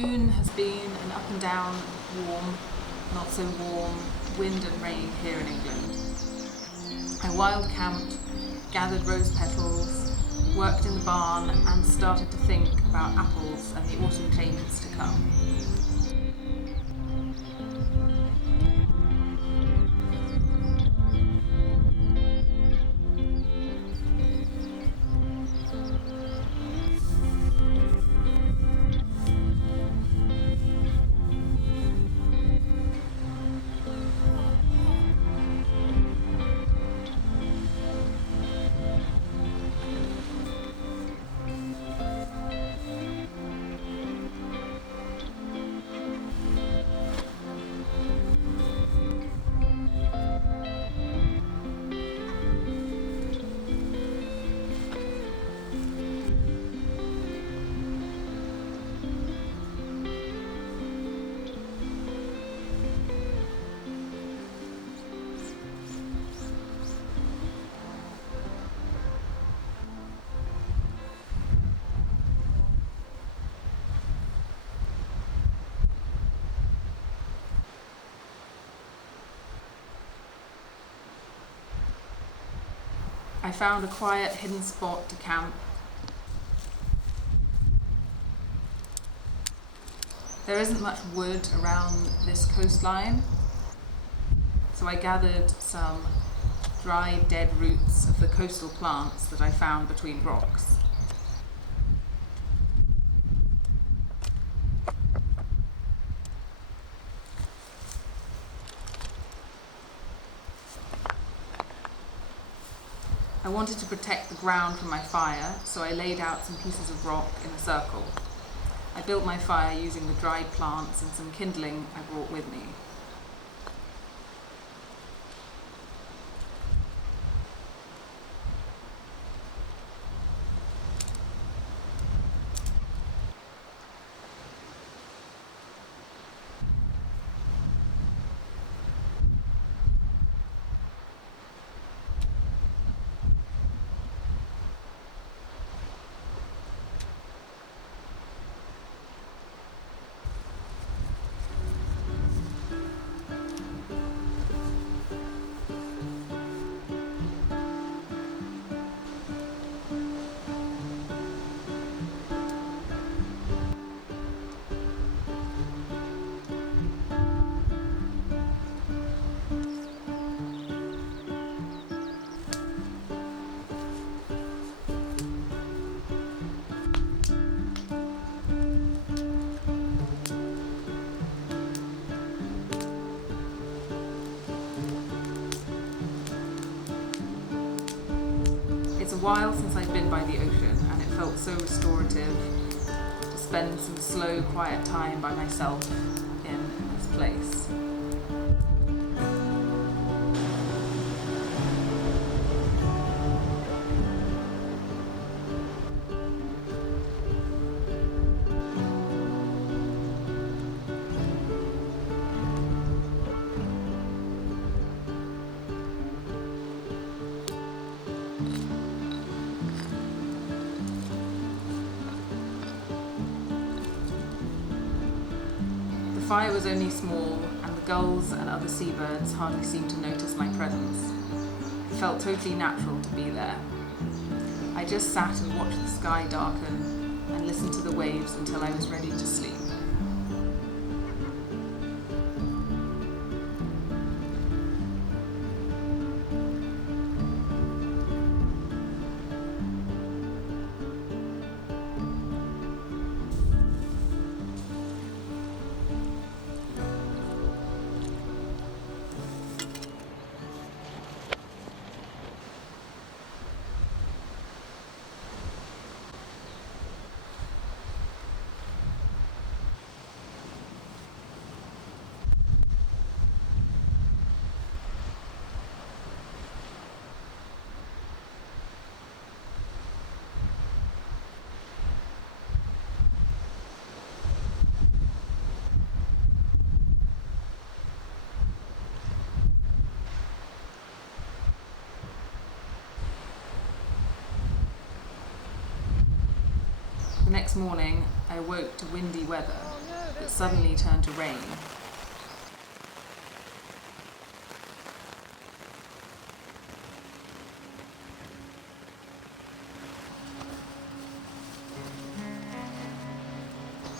June has been an up and down, warm, not so warm, wind and rain here in England. I wild camped, gathered rose petals, worked in the barn and started to think about apples and the autumn changes to come. I found a quiet, hidden spot to camp. There isn't much wood around this coastline, so I gathered some dry, dead roots of the coastal plants that I found between rocks. I wanted to protect the ground from my fire, so I laid out some pieces of rock in a circle. I built my fire using the dried plants and some kindling I brought with me. It's a while since I've been by the ocean, and it felt so restorative to spend some slow, quiet time by myself in this place. The fire was only small, and the gulls and other seabirds hardly seemed to notice my presence. It felt totally natural to be there. I just sat and watched the sky darken and listened to the waves until I was ready to sleep. The next morning, I awoke to windy weather. that suddenly turned to rain.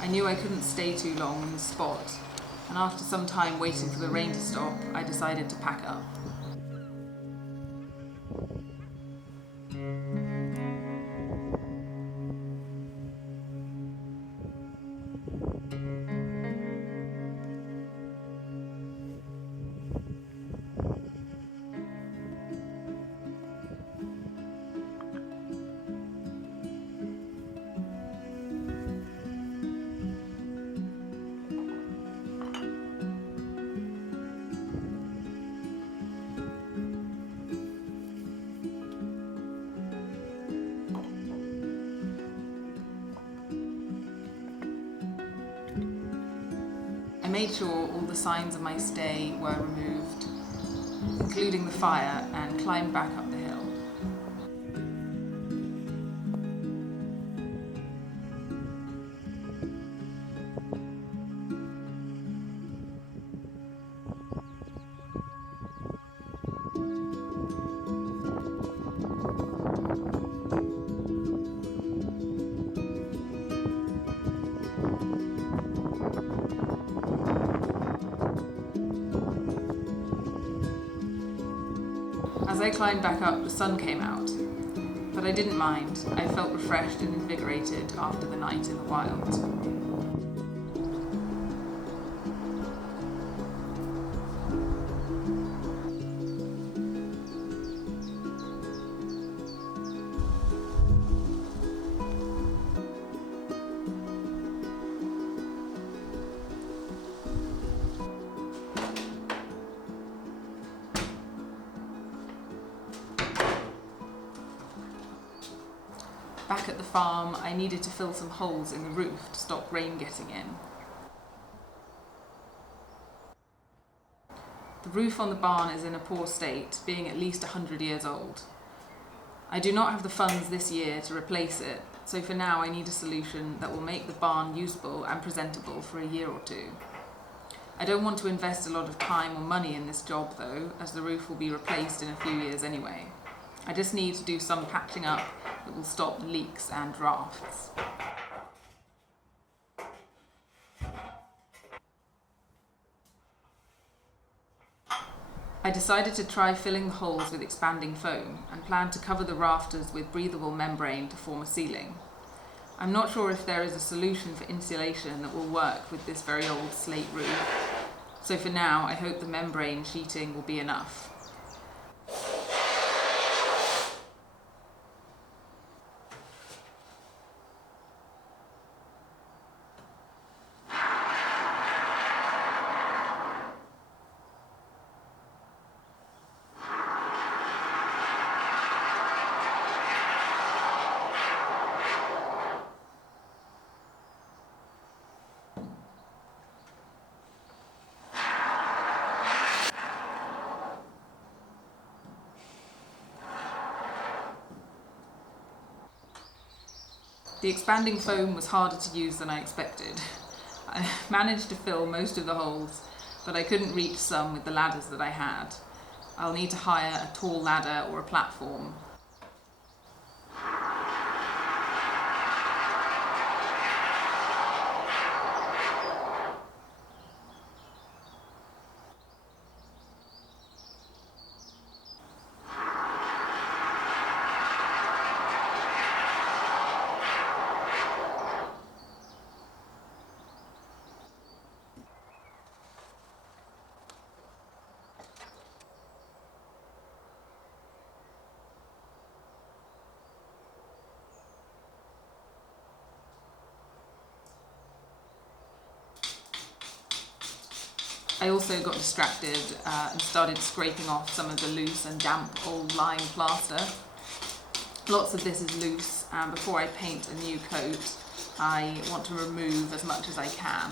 I knew I couldn't stay too long on the spot, and after some time waiting for the rain to stop, I decided to pack up. I made sure all the signs of my stay were removed, including the fire, and climbed back up the hill. As I climbed back up, the sun came out, but I didn't mind. I felt refreshed and invigorated after the night in the wild. Back at the farm, I needed to fill some holes in the roof to stop rain getting in. The roof on the barn is in a poor state, being at least 100 years old. I do not have the funds this year to replace it, so for now I need a solution that will make the barn usable and presentable for a year or two. I don't want to invest a lot of time or money in this job though, as the roof will be replaced in a few years anyway. I just need to do some patching up that will stop leaks and drafts. I decided to try filling the holes with expanding foam and planned to cover the rafters with breathable membrane to form a ceiling. I'm not sure if there is a solution for insulation that will work with this very old slate roof, so for now I hope the membrane sheeting will be enough. The expanding foam was harder to use than I expected. I managed to fill most of the holes, but I couldn't reach some with the ladders that I had. I'll need to hire a tall ladder or a platform. I also got distracted and started scraping off some of the loose and damp old lime plaster. Lots of this is loose, and before I paint a new coat, I want to remove as much as I can.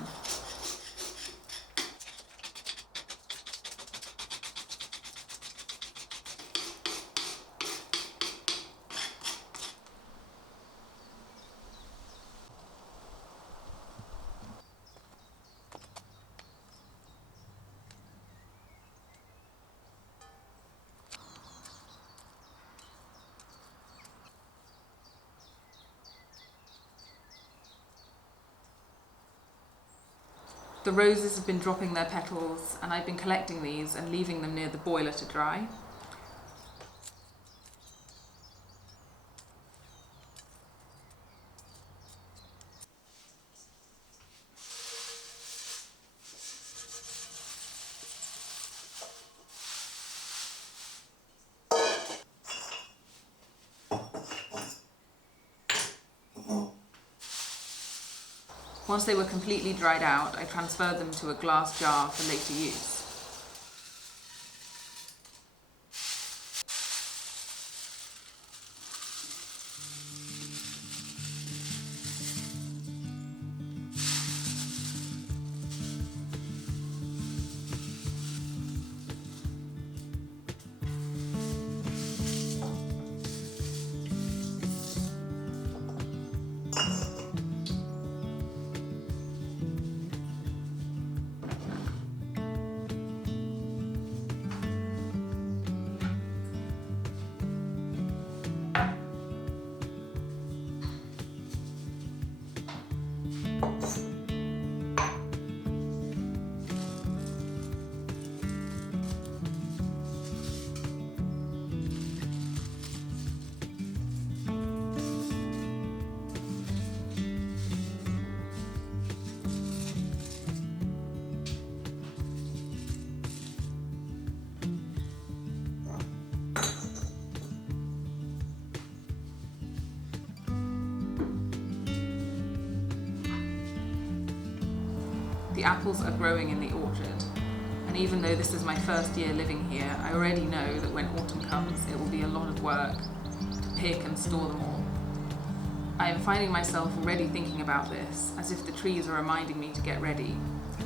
The roses have been dropping their petals, and I've been collecting these and leaving them near the boiler to dry. Once they were completely dried out, I transferred them to a glass jar for later use. The apples are growing in the orchard, and even though this is my first year living here, I already know that when autumn comes it will be a lot of work to pick and store them all. I am finding myself already thinking about this, as if the trees are reminding me to get ready.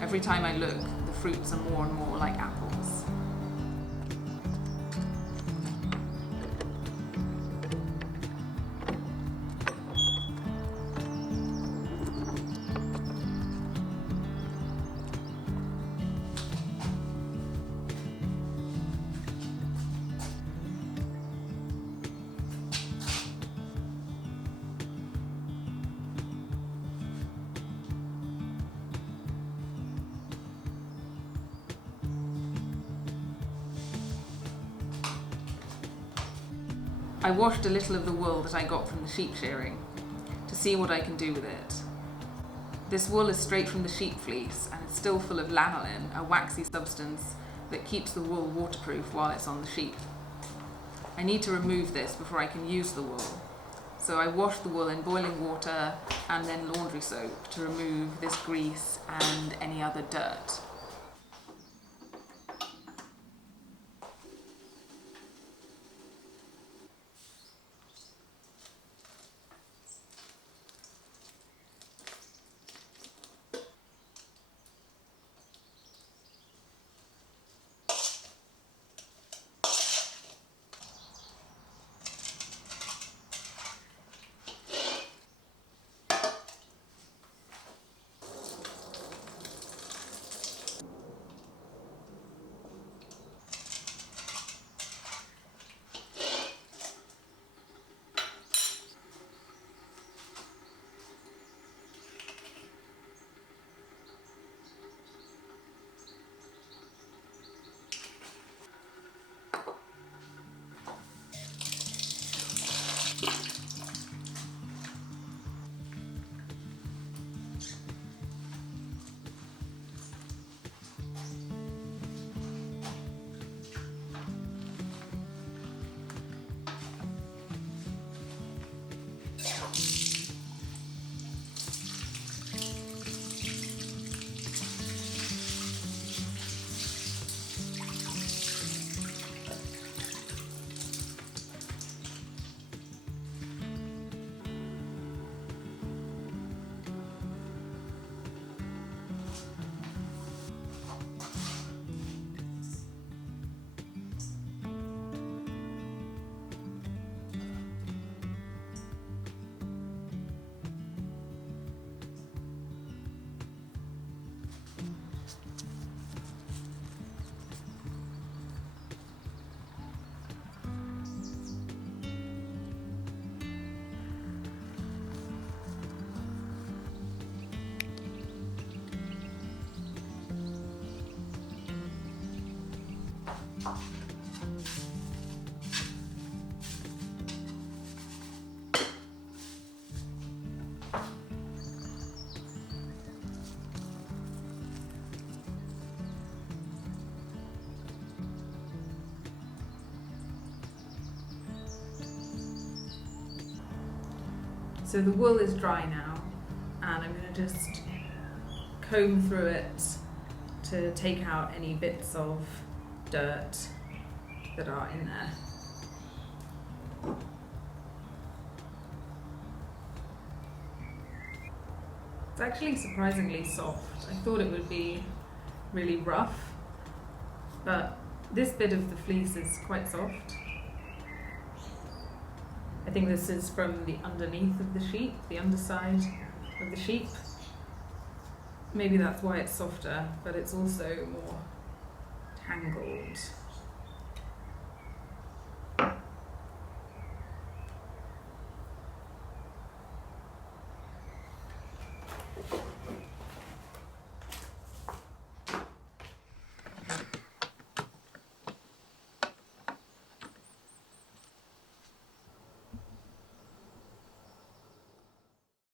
Every time I look, the fruits are more and more like apples. I washed a little of the wool that I got from the sheep shearing to see what I can do with it. This wool is straight from the sheep fleece and it's still full of lanolin, a waxy substance that keeps the wool waterproof while it's on the sheep. I need to remove this before I can use the wool. So I washed the wool in boiling water and then laundry soap to remove this grease and any other dirt. So the wool is dry now, and I'm going to just comb through it to take out any bits of dirt that are in there. It's actually surprisingly soft. I thought it would be really rough, but this bit of the fleece is quite soft. I think this is from the underneath of the sheep, the underside of the sheep. Maybe that's why it's softer, but it's also more tangled.